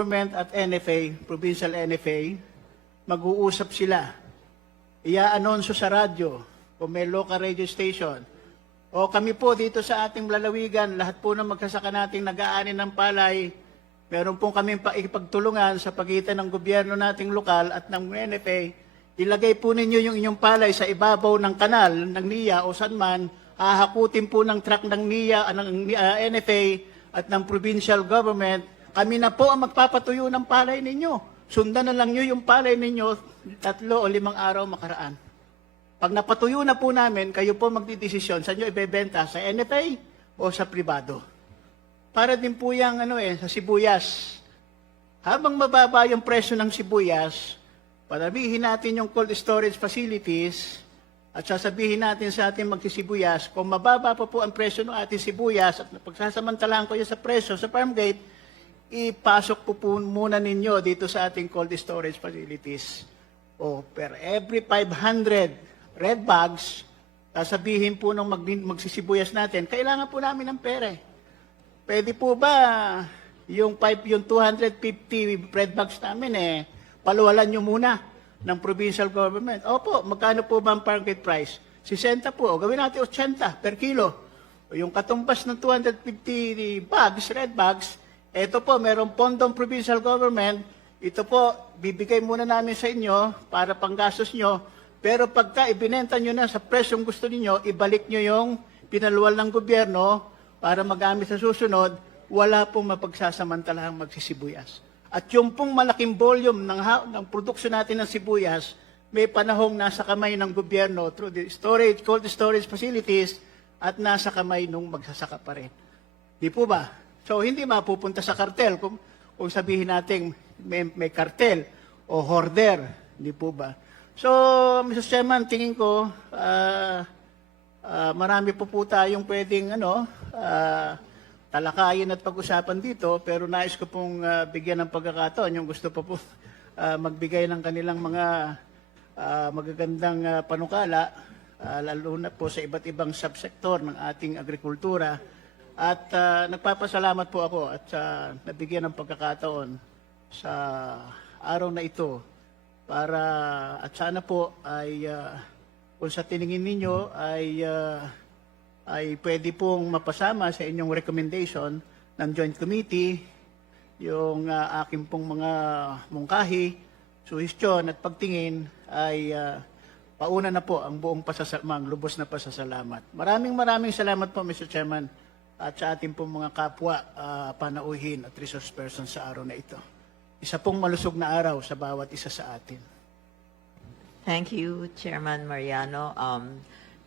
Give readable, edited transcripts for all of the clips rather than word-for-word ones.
government at NFA, provincial NFA, mag-uusap sila. Ia-anonsyo sa radyo o may local radio station. O kami po dito sa ating lalawigan, lahat po ng magsasaka nating nag-aani ng palay, meron pong kami ipagtulungan sa pagitan ng gobyerno nating lokal at ng NFA. Ilagay po ninyo yung inyong palay sa ibabaw ng kanal ng NIA o saan man, hahakutin po ng truck ng NIA, ng NFA at ng provincial government. Kami na po ang magpapatuyo ng palay ninyo. Sundan na lang nyo yung palay ninyo 3 o 5 araw makaraan. Pag napatuyo na po namin, kayo po magdidesisyon sa nyo ibebenta sa NFA o sa pribado. Para din po yung sa sibuyas. Habang mababa yung presyo ng sibuyas, panabihin natin yung cold storage facilities at sasabihin natin sa ating magsisibuyas, kung mababa pa po ang presyo ng ating sibuyas at pagsasamantalahan ko yun sa presyo sa farm gate, ipasok po muna ninyo dito sa ating cold storage facilities. O per every 500 red bags, sasabihin po ng magsisibuyas natin, kailangan po namin ng pera. Pwede po ba yung 250 red bags namin paluwalan nyo muna ng provincial government? Opo, magkano po ba ang farm gate price? 60 po, o gawin natin 80 per kilo. O yung katumbas ng 250 bags, red bags, ito po, merong pondong provincial government, ito po, bibigay muna namin sa inyo para panggastos nyo, pero pagka ibinenta nyo na sa presyong gusto niyo, ibalik nyo yung pinaluwal ng gobyerno para magamit sa susunod, wala pong mapagsasamantalahang magsisibuyas. At yung pong malaking volume ng produksyon natin ng sibuyas, may panahong nasa kamay ng gobyerno through the cold storage facilities at nasa kamay nung magsasaka pa rin. Di po ba? So, hindi mapupunta sa kartel kung sabihin natin may kartel o hoarder. Hindi po ba? So, Mr. Chairman, tingin ko, marami po tayong pwedeng talakayin at pag-usapan dito, pero nais ko pong bigyan ng pagkakataon yung gusto po magbigay ng kanilang mga magagandang panukala, lalo na po sa iba't ibang subsektor ng ating agrikultura. At nagpapasalamat po ako at nabigyan ng pagkakataon sa araw na ito para at sana po ay kung sa tiningin ninyo ay pwede pong mapasama sa inyong recommendation ng Joint Committee yung aking pong mga mungkahi, suhestyon at pagtingin ay pauna na po ang buong lubos na pasasalamat. Maraming salamat po, Mr. Chairman, at sa ating pong mga kapwa panauhin at resource person sa araw na ito. Isa pong malusog na araw sa bawat isa sa atin. Thank you, Chairman Mariano.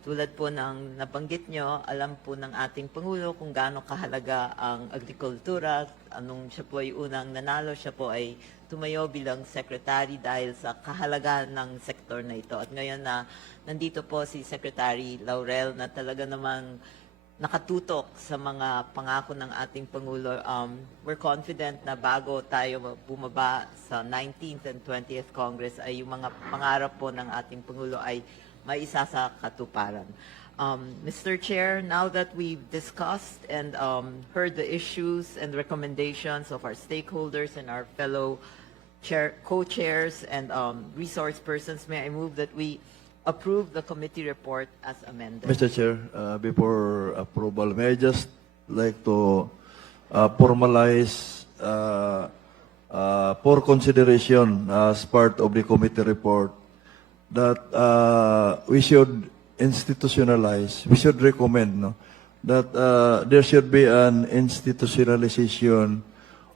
Tulad po ng nabanggit nyo, alam po ng ating Pangulo kung gaano kahalaga ang agrikultura. Anong siya po ay unang nanalo, siya po ay tumayo bilang secretary dahil sa kahalagahan ng sektor na ito. At ngayon na nandito po si Secretary Laurel na talaga namang nakatutok sa mga pangako ng ating Pangulo. We're confident na bago tayo bumaba sa 19th and 20th Congress ay yung mga pangarap po ng ating Pangulo ay maisa sa katuparan. Mr. Chair, now that we've discussed and heard the issues and recommendations of our stakeholders and our fellow co-chairs and resource persons, may I move that we approve the committee report as amended. Mr. Chair, before approval, may I just like to formalize for consideration as part of the committee report that we should institutionalize, we should recommend that there should be an institutionalization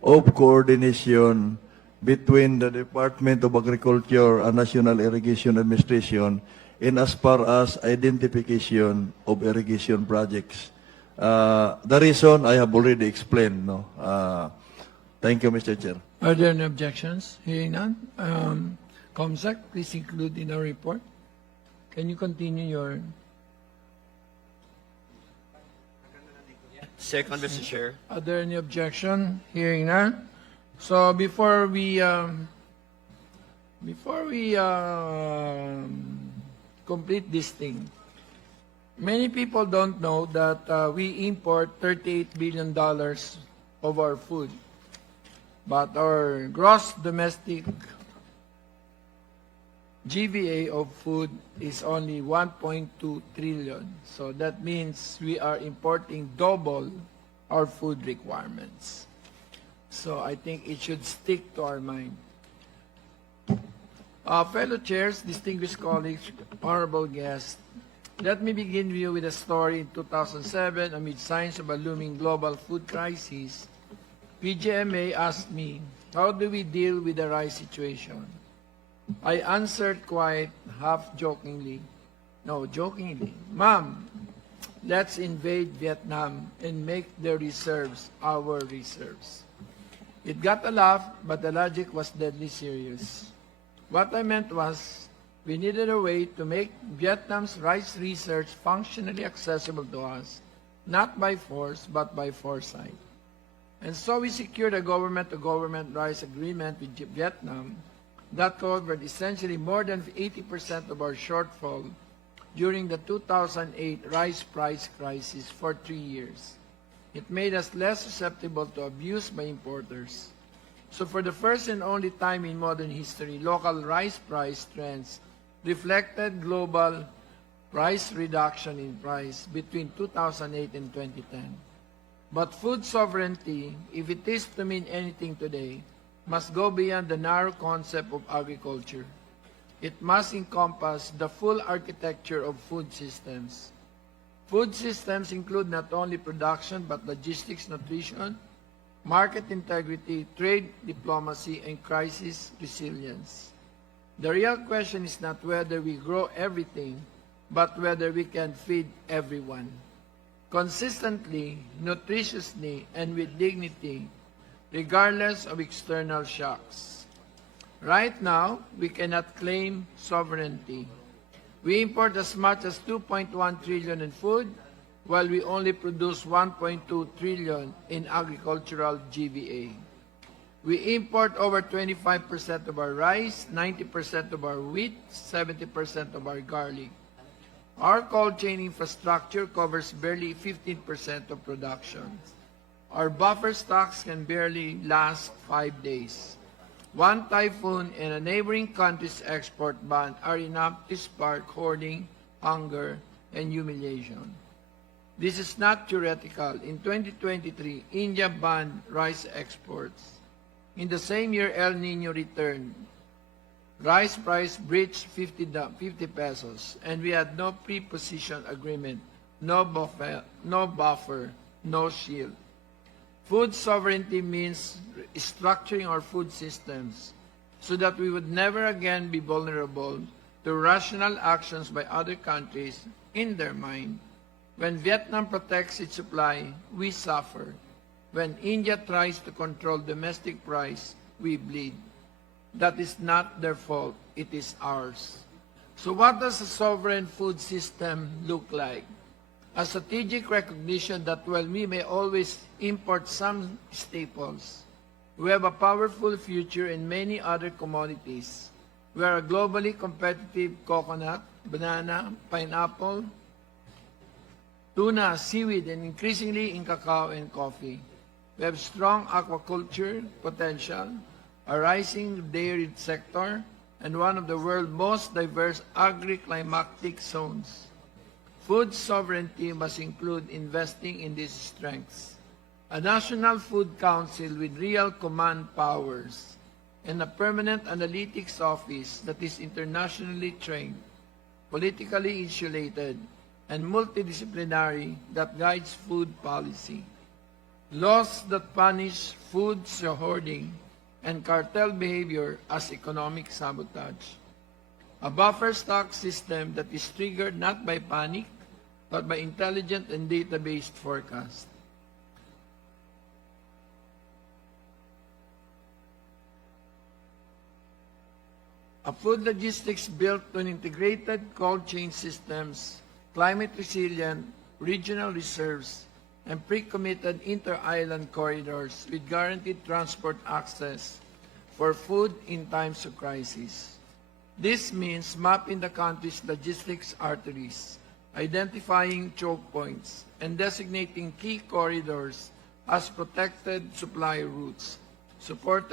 of coordination between the Department of Agriculture and National Irrigation Administration in as far as identification of irrigation projects. The reason I have already explained. Thank you, Mr. Chair. Are there any objections? Hearing none. COMSEC, please include in our report. Can you continue your... Second, Mr. Chair. Are there any objection? Hearing none. So before we complete this thing, many people don't know that we import $38 billion of our food. but our gross domestic GVA of food is only 1.2 trillion. So that means we are importing double our food requirements. So I think it should stick to our mind. Fellow chairs, distinguished colleagues, honorable guests, let me begin with a story. In 2007, amid signs of a looming global food crisis, PGMA asked me, how do we deal with the rice situation? I answered quite half-jokingly, Ma'am, let's invade Vietnam and make their reserves our reserves. It got a laugh, but the logic was deadly serious. What I meant was, we needed a way to make Vietnam's rice research functionally accessible to us, not by force, but by foresight. And so we secured a government-to-government rice agreement with Vietnam that covered essentially more than 80% of our shortfall during the 2008 rice price crisis for 3 years. It made us less susceptible to abuse by importers. So for the first and only time in modern history, local rice price trends reflected global price reduction in price between 2008 and 2010. But food sovereignty, if it is to mean anything today, must go beyond the narrow concept of agriculture. It must encompass the full architecture of food systems. Food systems include not only production but logistics, nutrition, market integrity, trade diplomacy, and crisis resilience. The real question is not whether we grow everything, but whether we can feed everyone. Consistently, nutritiously, and with dignity, regardless of external shocks. Right now, we cannot claim sovereignty. We import as much as 2.1 trillion in food, while we only produce 1.2 trillion in agricultural GVA. We import over 25% of our rice, 90% of our wheat, 70% of our garlic. Our cold chain infrastructure covers barely 15% of production. Our buffer stocks can barely last 5 days. One typhoon and a neighboring country's export ban are enough to spark hoarding, hunger, and humiliation. This is not theoretical. In 2023, India banned rice exports. In the same year, El Nino returned. Rice price breached 50 pesos, and we had no pre-position agreement, no buffer, no shield. Food sovereignty means structuring our food systems so that we would never again be vulnerable to rational actions by other countries in their mind. When Vietnam protects its supply, we suffer. When India tries to control domestic price, we bleed. That is not their fault, it is ours. So what does a sovereign food system look like? A strategic recognition that while we may always import some staples, we have a powerful future in many other commodities. We are a globally competitive coconut, banana, pineapple, tuna, seaweed, and increasingly in cacao and coffee. We have strong aquaculture potential, a rising dairy sector, and one of the world's most diverse agri-climatic zones. Food sovereignty must include investing in these strengths. A National Food Council with real command powers and a permanent analytics office that is internationally trained, politically insulated, and multidisciplinary that guides food policy. Laws that punish food hoarding and cartel behavior as economic sabotage. A buffer stock system that is triggered not by panic, but by intelligent and data-based forecast. A food logistics built on integrated cold chain systems, climate resilient, regional reserves, and pre-committed inter-island corridors with guaranteed transport access for food in times of crisis. This means mapping the country's logistics arteries, identifying choke points, and designating key corridors as protected supply routes, supported